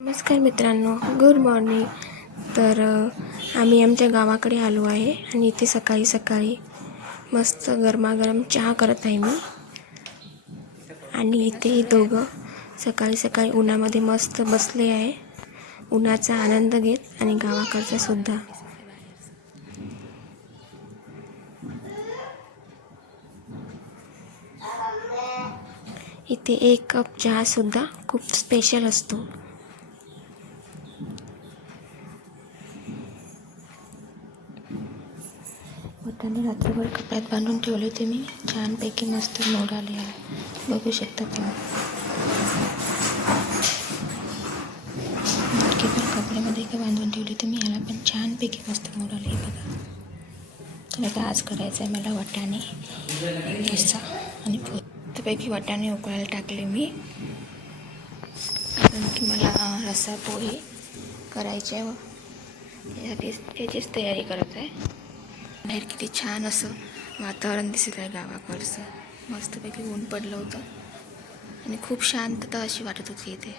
नमस्कार मित्रांनो, good morning. तर आम्ही आमच्या गावाकडे आलो आहे आणि इथे सकाळी सकाळी मस्त गरमागरम चहा करत आहे मी. आणि इथे दोघं सकाळी सकाळी उन्हामध्ये मस्त बसले आहे, उन्हाचा आनंद घेत आणि गावाकडचा सुद्धा. इथे एक कप चहा सुद्धा खूप स्पेशल असतो. वटाणे रात्रभर कपड्यात बांधून ठेवले होते मी, छानपैकी मस्त मोड आले आहे, बघू शकता तुम्ही. मटकी पण कपड्यामध्ये का बांधून ठेवली होती मी, ह्याला पण छानपैकी मस्त मोड आले बघा. तर आता आज करायचं आहे मला वटाणे रस्सा आणि त्यापैकी वटाणे उकळायला टाकले मी, कारण की मला रस्सा पोहे करायचे आहे व त्याचीच तयारी करत आहे. बाहेर किती छान असं वातावरण दिसत आहे गावाकडचं, मस्तपैकी ऊन पडलं होतं आणि खूप शांतता अशी वाटत होती. इथे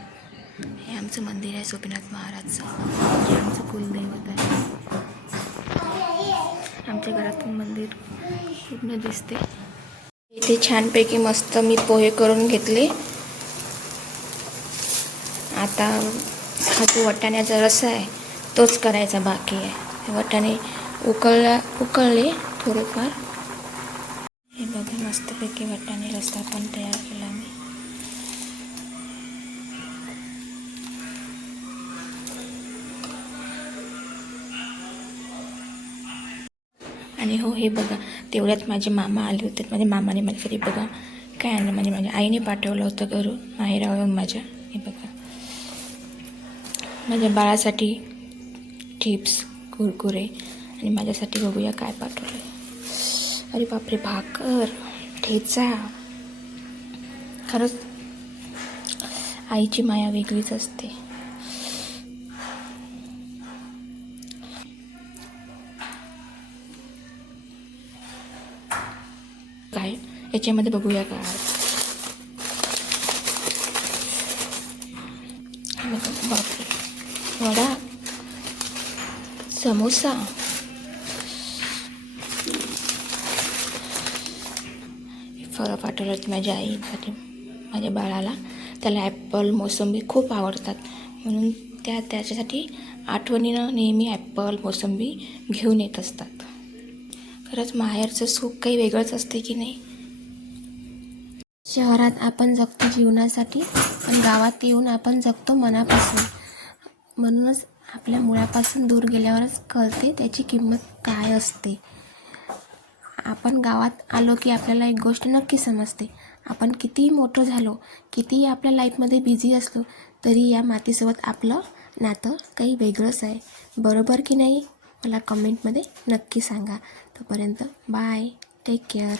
हे आमचं मंदिर आहे सोपीनाथ महाराजचं, जे आमचं कुलदैवत आहे. आमच्या घरातून मंदिर पूर्ण दिसते. इथे छानपैकी मस्त मी पोहे करून घेतले. आता हा जो वटाण्याचा रस्सा आहे तोच करायचा बाकी आहे. वटाणे उकळले थोडेफार. हे बघा मस्तपैकी वटाणे रस्सा पण तयार केला मी. आणि हो, हे बघा तेवढ्यात माझे मामा आले होते. माझ्या मामाने माझ्यासाठी बघा काय आणलं, म्हणजे माझ्या आईने पाठवलं होतं घरून माहेरावरून माझ्या. हे बघा माझ्या बाळासाठी चिप्स, कुरकुरे आणि माझ्यासाठी बघूया काय पाठवलं. अरे बापरे, भाकर, ठेचा. खरंच आईची माया वेगळीच असते. काय याच्यामध्ये बघूया काय. बापरे, वडा, समोसा, फळं पाठवलं होती माझ्या आईसाठी माझ्या बाळाला. त्याला ॲपल, मोसंबी खूप आवडतात, म्हणून त्याच्यासाठी आठवणीनं नेहमी ॲपल, मोसंबी घेऊन येत असतात. खरंच माहेरचं सुख काही वेगळंच असते की नाही. शहरात आपण जगतो जीवनासाठी, पण गावात येऊन आपण जगतो मनापासून. म्हणूनच आपल्या मुळापासून दूर गेल्यावरच कळते त्याची किंमत काय असते. आपण गावात आलो की आपल्याला एक गोष्ट नक्की समजते, आपण कितीही मोठं झालो, कितीही आपल्या लाईफमध्ये बिझी असलो, तरी या मातीसोबत आपलं नातं काही वेगळंच आहे. बरोबर की नाही, मला कमेंटमध्ये नक्की सांगा. तोपर्यंत बाय, टेक केअर.